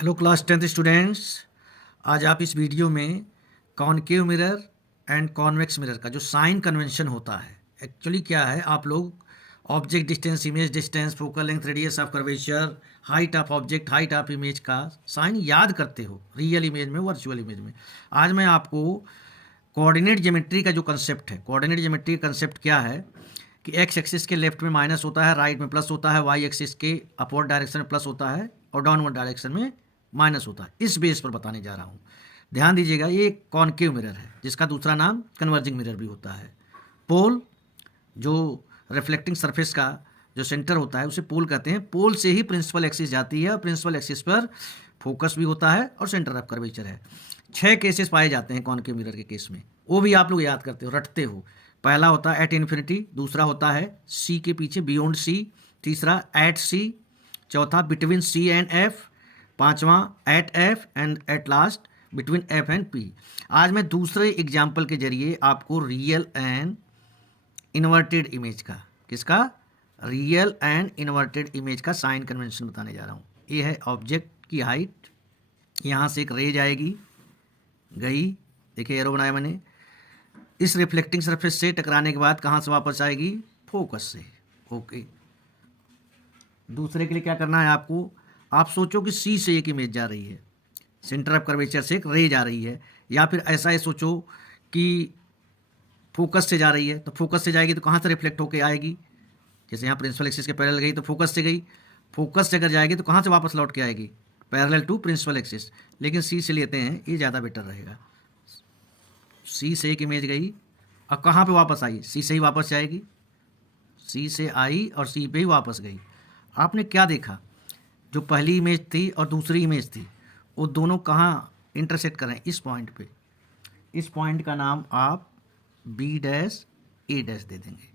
Hello class 10th students. आज आप इस वीडियो में concave mirror and convex mirror का जो साइन कन्वेंशन होता है एक्चुअली क्या है। आप लोग object distance, image distance, focal length, radius of curvature, height of object, height of image का साइन याद करते हो रियल इमेज में, वर्चुअल इमेज में। आज मैं आपको कोऑर्डिनेट ज्योमेट्री का जो कंसेप्ट है, कोऑर्डिनेट ज्योमेट्री का कंसेप्ट क्या है कि एक्स एक्सिस के लेफ्ट में माइनस होता है, राइट में प्लस होता है, वाई एक्सिस के अपवर्ड डायरेक्शन में प्लस होता है और डाउनवर्ड डायरेक्शन में माइनस होता है। इस बेस पर बताने जा रहा हूँ। ध्यान दीजिएगा, ये कॉनकेव मिरर है जिसका दूसरा नाम कन्वर्जिंग मिरर भी होता है। पोल, जो रिफ्लेक्टिंग सरफेस का जो सेंटर होता है उसे पोल कहते हैं। पोल से ही प्रिंसिपल एक्सिस जाती है और प्रिंसिपल एक्सिस पर फोकस भी होता है और सेंटर ऑफ कर्वेचर है। 6 केसेस पाए जाते हैं कॉनकेव मिरर के केस में, वो भी आप लोग याद करते हो, रटते हो। पहला होता है एट इन्फिनिटी, दूसरा होता है सी के पीछे बियॉन्ड सी, तीसरा एट सी, चौथा बिटवीन सी एंड एफ, पांचवा at F and at last between F and P. आज मैं दूसरे एग्जाम्पल के जरिए आपको रियल एंड इन्वर्टेड इमेज का, किसका, रियल एंड इन्वर्टेड इमेज का साइन कन्वेंशन बताने जा रहा हूँ। ये है ऑब्जेक्ट की हाइट, यहाँ से एक रेज आएगी, गई, देखिए एरो बनाया मैंने, इस रिफ्लेक्टिंग सरफेस से टकराने के बाद कहाँ से वापस आएगी, फोकस से। ओके, दूसरे के लिए क्या करना है आपको, आप सोचो कि सी से एक इमेज जा रही है, सेंटर ऑफ कर्वेचर से एक रे जा रही है, या फिर ऐसा ही सोचो कि फोकस से जा रही है, तो फोकस से जाएगी तो कहाँ से रिफ्लेक्ट होकर आएगी, जैसे यहाँ प्रिंसिपल एक्सिस के पैरेलल गई तो फोकस से गई, फोकस से अगर जाएगी तो कहाँ से वापस लौट के आएगी, पैरेलल टू प्रिंसिपल एक्सिस। लेकिन सी से लेते हैं, ये ज़्यादा बेटर रहेगा। सी से एक इमेज गई और कहाँ पे वापस आई, सी से ही वापस जाएगी, सी से आई और सी पे ही वापस गई। आपने क्या देखा, जो पहली इमेज थी और दूसरी इमेज थी वो दोनों कहाँ इंटरसेक्ट करें, इस पॉइंट पे। इस पॉइंट का नाम आप बी डैश ए डैश दे देंगे।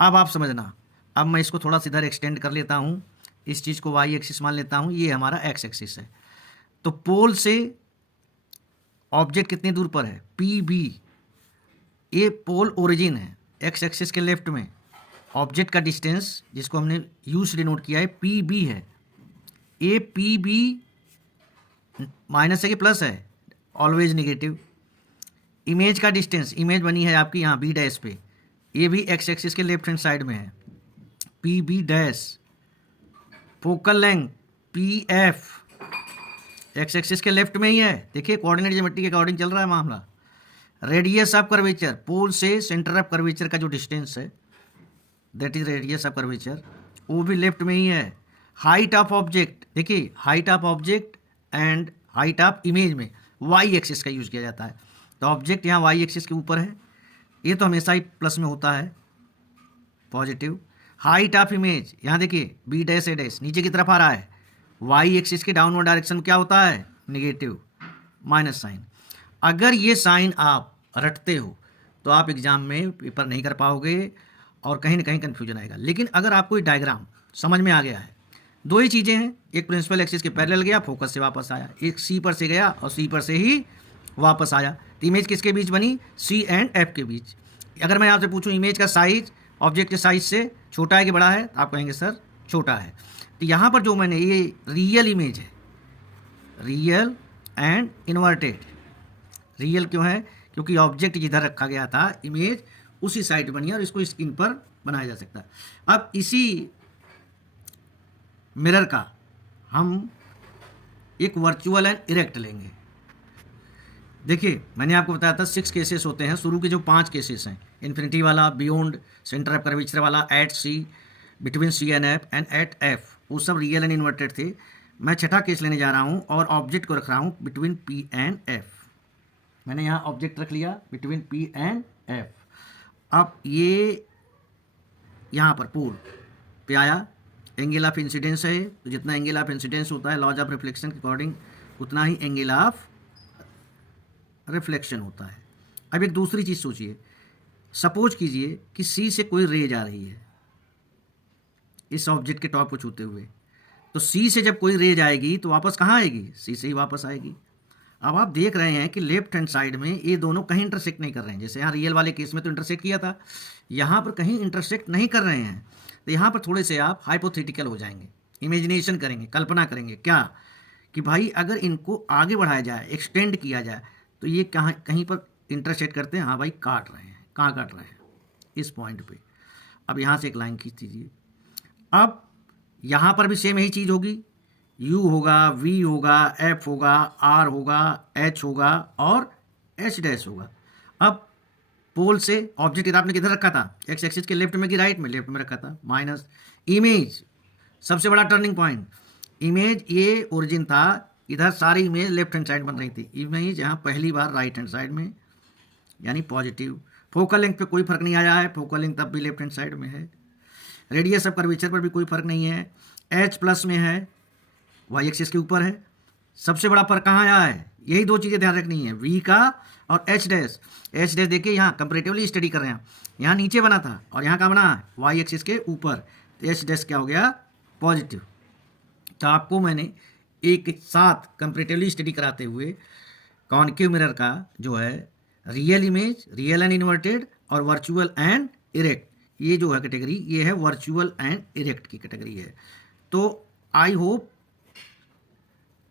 अब आप समझना, अब मैं इसको थोड़ा सा इधर एक्सटेंड कर लेता हूँ, इस चीज़ को वाई एक्सिस मान लेता हूँ, ये हमारा एक्स एक्सिस है। तो पोल से ऑब्जेक्ट कितनी दूर पर है, पी बी, ये पोल ओरिजिन है एक्स एक्सिस के लेफ्ट में। ऑब्जेक्ट का डिस्टेंस जिसको हमने यू से डिनोट किया है पी बी है। ए पी बी माइनस है कि प्लस है, ऑलवेज निगेटिव। इमेज का डिस्टेंस, इमेज बनी है आपकी यहाँ बी डैश पे, ये भी एक्स एक्सिस के लेफ्ट हैंड साइड में है, P B dash. Focal length P F X axis के लेफ्ट में ही है, देखिए कोऑर्डिनेट ज्योमेट्री के अकॉर्डिंग चल रहा है मामला। रेडियस ऑफ कर्वेचर, पोल से सेंटर ऑफ कर्वेचर का जो डिस्टेंस है that is radius of curvature, वो भी लेफ्ट में ही है। हाइट ऑफ ऑब्जेक्ट, देखिए height of object and height of image में वाई एक्सिस का यूज किया जाता है, तो ऑब्जेक्ट यहाँ वाई एक्सिस के ऊपर है, ये तो हमेशा ही प्लस में होता है, पॉजिटिव। हाइट ऑफ इमेज, यहाँ देखिए बी डैश ए डैश नीचे की तरफ आ रहा है, वाई एक्सिस के डाउनवर्ड डायरेक्शन में क्या होता है, निगेटिव, माइनस साइन। अगर ये साइन आप रटते हो तो आप एग्जाम में पेपर नहीं कर पाओगे और कहीं ना कहीं कन्फ्यूजन आएगा। लेकिन अगर आपको ये डायग्राम समझ में आ गया है, दो ही चीज़ें हैं, एक प्रिंसिपल एक्सिस के पैरेलल गया, फोकस से वापस आया, एक सी पर से गया और सी पर से ही वापस आया, तो इमेज किसके बीच बनी, सी एंड एफ के बीच। अगर मैं आपसे पूछूं इमेज का साइज ऑब्जेक्ट के साइज से छोटा है कि बड़ा है, तो आप कहेंगे सर छोटा है। तो यहाँ पर जो मैंने, ये रियल इमेज है, रियल एंड इन्वर्टेड। रियल क्यों है, क्योंकि ऑब्जेक्ट जिधर रखा गया था इमेज उसी साइड बनी है और इसको स्क्रीन पर बनाया जा सकता है। अब इसी मिरर का हम एक वर्चुअल एंड इरेक्ट लेंगे। देखिए मैंने आपको बताया था 6 केसेस होते हैं, शुरू के जो 5 केसेस हैं, इन्फिनिटी वाला, बियॉन्ड सेंटर ऑफ कर्वेचर वाला, at C, between C and at F, वो सब रियल एंड इन्वर्टेड थे। मैं छठा केस लेने जा रहा हूँ और ऑब्जेक्ट को रख रहा हूँ बिटवीन पी एंड एफ। मैंने यहाँ ऑब्जेक्ट रख लिया बिटवीन पी एंड एफ। अब ये यहाँ पर पोल पे आया, एंगल ऑफ इंसिडेंस है, तो जितना एंगल ऑफ इंसिडेंस होता है लॉज ऑफ रिफ्लेक्शन के अकॉर्डिंग उतना ही एंगल ऑफ रिफ्लेक्शन होता है। अब एक दूसरी चीज़ सोचिए, सपोज कीजिए कि सी से कोई रे जा रही है इस ऑब्जेक्ट के टॉप को छूते हुए, तो सी से जब कोई रे जाएगी तो वापस कहाँ आएगी, सी से ही वापस आएगी। अब आप देख रहे हैं कि लेफ्ट हैंड साइड में ये दोनों कहीं इंटरसेक्ट नहीं कर रहे हैं, जैसे यहाँ रियल वाले केस में तो इंटरसेक्ट किया था, यहाँ पर कहीं इंटरसेक्ट नहीं कर रहे हैं। तो यहाँ पर थोड़े से आप हाइपोथेटिकल हो जाएंगे, इमेजिनेशन करेंगे, कल्पना करेंगे क्या कि भाई अगर इनको आगे बढ़ाया जाए, एक्सटेंड किया जाए, तो ये कहाँ कहीं पर इंटरसेक्ट करते हैं। हाँ भाई काट रहे हैं, कहाँ काट रहे हैं, इस पॉइंट पे। अब यहाँ से एक लाइन खींच दीजिए। अब यहाँ पर भी सेम यही चीज़ होगी, यू होगा, वी होगा, एफ होगा, आर होगा, एच होगा और एच डैश होगा। अब पोल से ऑब्जेक्ट आपने किधर रखा था, एक्स एक्सिस के लेफ्ट में कि राइट में, लेफ्ट में रखा था। माइनस इमेज, सबसे बड़ा टर्निंग पॉइंट, इमेज ये ओरिजिन था, इधर सारी इमेज लेफ्ट हैंड साइड बन रही थी, इमेज यहाँ पहली बार राइट हैंड साइड में, यानी पॉजिटिव। फोकल लेंथ पे कोई फर्क नहीं आया है, फोकल लेंथ तब भी लेफ्ट हैंड साइड में है। रेडियस ऑफ कर्वेचर पर भी कोई फर्क नहीं है, एच प्लस में है, वाई एक्सिस के ऊपर है। सबसे बड़ा फर्क कहाँ आया है, यही दो चीज़ें ध्यान रखनी है, वी का और एच डैश। एच डैश देखिए यहाँ कंपेरेटिवली स्टडी कर रहे हैं, यहाँ नीचे बना था और यहाँ कहाँ बना है, वाई एक्सिस के ऊपर, तो एच डैश क्या हो गया, पॉजिटिव। तो आपको मैंने एक साथ कंपेरेटिवली स्टडी कराते हुए कॉनकेव मिरर का जो है real image, real and inverted और वर्चुअल एंड इरेक्ट, ये जो है कैटेगरी, ये है वर्चुअल एंड इरेक्ट की कैटेगरी है। तो आई होप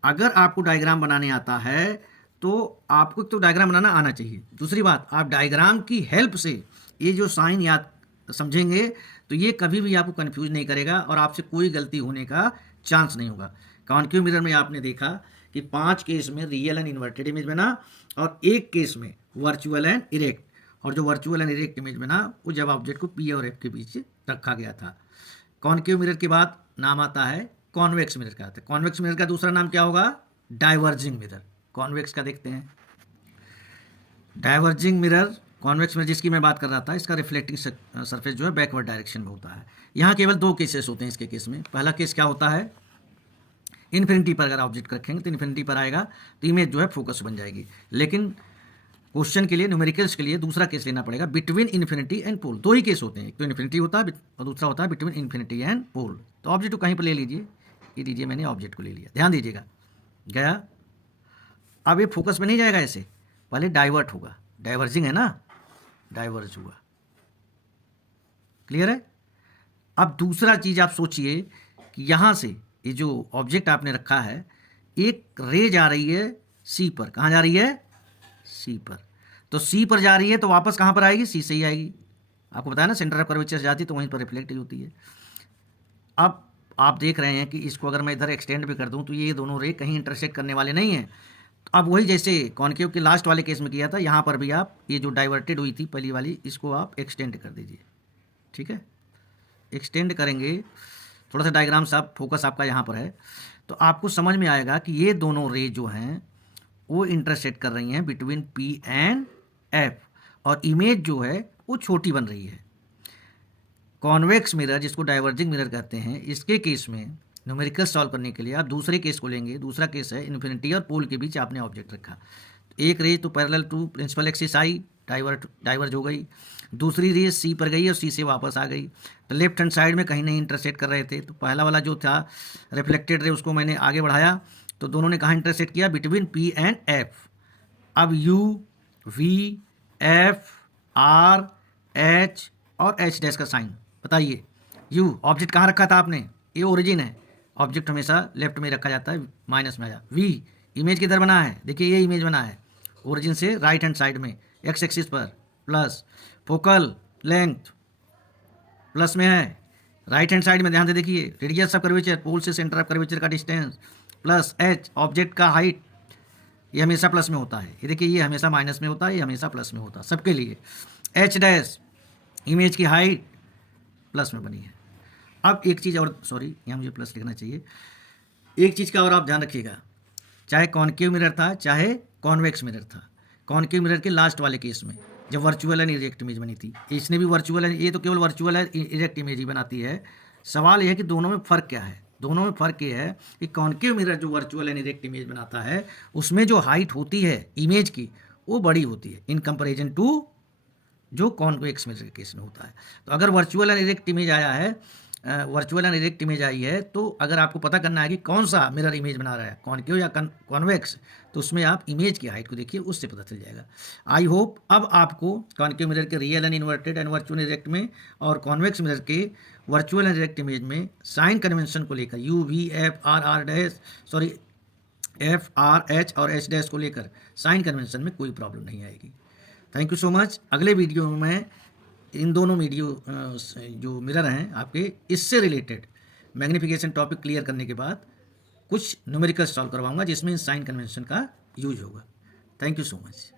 अगर आपको डायग्राम बनाने आता है तो आपको तो डायग्राम बनाना आना चाहिए। दूसरी बात, आप डायग्राम की हेल्प से ये जो साइन याद समझेंगे तो ये कभी भी आपको कंफ्यूज नहीं करेगा और आपसे कोई गलती होने का चांस नहीं होगा। कॉनकेव मिरर में आपने देखा कि 5 केस में रियल एंड इन्वर्टेड इमेज बना और एक केस में वर्चुअल एंड इरेक्ट, और जो वर्चुअल एंड इरेक्ट इमेज बना वो जब ऑब्जेक्ट को पी और एफ के बीच रखा गया था। कॉनकेव मिरर के बाद नाम आता है कॉन्वेक्स मिरर का। आता है कॉन्वेक्स मिरर का दूसरा नाम क्या होगा, डाइवर्जिंग मिरर। कॉन्वेक्स का देखते हैं, डाइवर्जिंग मिरर, कॉन्वेक्स मिरर जिसकी मैं बात कर रहा था, इसका रिफ्लेक्टिंग सरफेस जो है बैकवर्ड डायरेक्शन में होता है। यहाँ केवल 2 केसेस होते हैं इसके केस में। पहला केस क्या होता है, इन्फिनिटी पर अगर ऑब्जेक्ट रखेंगे तो इन्फिनिटी पर आएगा तो इमेज जो है फोकस बन जाएगी। लेकिन क्वेश्चन के लिए, न्यूमेरिकल्स के लिए दूसरा केस लेना पड़ेगा, बिटवीन इन्फिनिटी एंड पोल। 2 ही केस होते हैं, एक तो इन्फिनिटी होता है और दूसरा होता है बिटवीन इन्फिनिटी एंड पोल। तो ऑब्जेक्ट को कहीं पर ले लीजिए, ये लीजिए, मैंने ऑब्जेक्ट को ले लिया, ध्यान दीजिएगा, गया। अब ये फोकस में नहीं जाएगा, ऐसे पहले डाइवर्ट होगा, डाइवर्जिंग है ना, डाइवर्ज हुआ, क्लियर है। अब दूसरा चीज़ आप सोचिए कि यहाँ से ये जो ऑब्जेक्ट आपने रखा है, एक रे जा रही है सी पर, कहाँ जा रही है, सी पर। तो सी पर जा रही है तो वापस कहाँ पर आएगी, सी से ही आएगी। आपको बताया ना, सेंटर ऑफ कर्वेचर से जाती है तो वहीं पर रिफ्लेक्ट होती है। अब आप देख रहे हैं कि इसको अगर मैं इधर एक्सटेंड भी कर दूं तो ये दोनों रे कहीं इंटरसेक्ट करने वाले नहीं हैं। तो अब वही जैसे कॉनकेव के लास्ट वाले केस में किया था, यहाँ पर भी आप ये जो डाइवर्टेड हुई थी पहली वाली, इसको आप एक्सटेंड कर दीजिए, ठीक है। एक्सटेंड करेंगे, थोड़ा सा डायग्राम साफ, फोकस आपका यहाँ पर है, तो आपको समझ में आएगा कि ये दोनों रे जो हैं वो इंटरसेक्ट कर रही हैं बिटवीन पी एंड एफ, और इमेज जो है वो छोटी बन रही है। कॉन्वेक्स मिरर, जिसको डाइवर्जिंग मिरर कहते हैं, इसके केस में न्यूमेरिकल सॉल्व करने के लिए आप दूसरे केस को लेंगे। दूसरा केस है इन्फिनिटी और पोल के बीच आपने ऑब्जेक्ट रखा, तो एक रे तो पैरेलल टू प्रिंसिपल एक्सिस आई, डाइवर्ज हो गई, दूसरी रे सी पर गई और सी से वापस आ गई, तो लेफ्ट हैंड साइड में कहीं नहीं इंटरसेक्ट कर रहे थे। तो पहला वाला जो था रिफ्लेक्टेड रे, उसको मैंने आगे बढ़ाया तो दोनों ने कहाँ इंटरसेक्ट किया, बिटवीन पी एंड एफ। अब U, V, F, R, H और एच डैश का साइन बताइए। यू ऑब्जेक्ट कहाँ रखा था आपने, ये ओरिजिन है, ऑब्जेक्ट हमेशा लेफ्ट में रखा जाता है, माइनस में आया। वी, इमेज किधर बना है, देखिए ये इमेज बना है ओरिजिन से राइट हैंड साइड में, एक्स एक्सिस पर, प्लस फोकल लेंथ प्लस में है, राइट हैंड साइड में ध्यान से देखिए, रेडियस ऑफ कर्वेचर, पोल से सेंटर ऑफ कर्वेचर का डिस्टेंस, प्लस एच ऑब्जेक्ट का हाइट, ये हमेशा प्लस में होता है। ये देखिए, ये हमेशा माइनस में होता है, ये हमेशा प्लस में होता है सबके लिए। एच डैश, इमेज की हाइट प्लस में बनी है। अब एक चीज़ और, सॉरी यहाँ मुझे प्लस लिखना चाहिए, एक चीज़ का और आप ध्यान रखिएगा, चाहे कॉनकेव मिरर था चाहे कॉन्वेक्स मिरर था, कॉनकेव मिरर के लास्ट वाले केस में जब वर्चुअल एंड इरेक्ट इमेज बनी थी, इसने भी वर्चुअल एंड, ये तो केवल वर्चुअल एंड इरेक्ट इमेज ही बनाती है। सवाल यह है कि दोनों में फ़र्क क्या है। दोनों में फ़र्क ये है कि कॉनकेव मिरर जो वर्चुअल एंड इरेक्ट इमेज बनाता है, उसमें जो हाइट होती है इमेज की वो बड़ी होती है इन कंपेरिजन टू जो कॉन्वेक्स मिरर के केस में होता है। तो अगर वर्चुअल एंड इरेक्ट इमेज आया है, virtual and erect image I है, तो अगर आपको पता करना है कि कौन सा मिरर इमेज बना रहा है, कॉनकेव या कॉन्वेक्स, तो उसमें आप इमेज की हाइट को देखिए, उससे पता चल जाएगा। आई होप अब आपको कॉनकेव मिरर के real and inverted and virtual erect में और कॉन्वेक्स मिरर के वर्चुअल एंड इरेक्ट इमेज में साइन कन्वेंशन को लेकर U, V, F, R, R dash, sorry F R H और एच डैश को लेकर साइन कन्वेंशन में कोई प्रॉब्लम नहीं आएगी। Thank you so much. अगले वीडियो में मैं इन दोनों जो मिरर हैं आपके, इससे रिलेटेड मैग्नीफिकेशन टॉपिक क्लियर करने के बाद कुछ न्यूमेरिकल सॉल्व करवाऊंगा जिसमें साइन कन्वेंशन का यूज होगा। Thank you so much.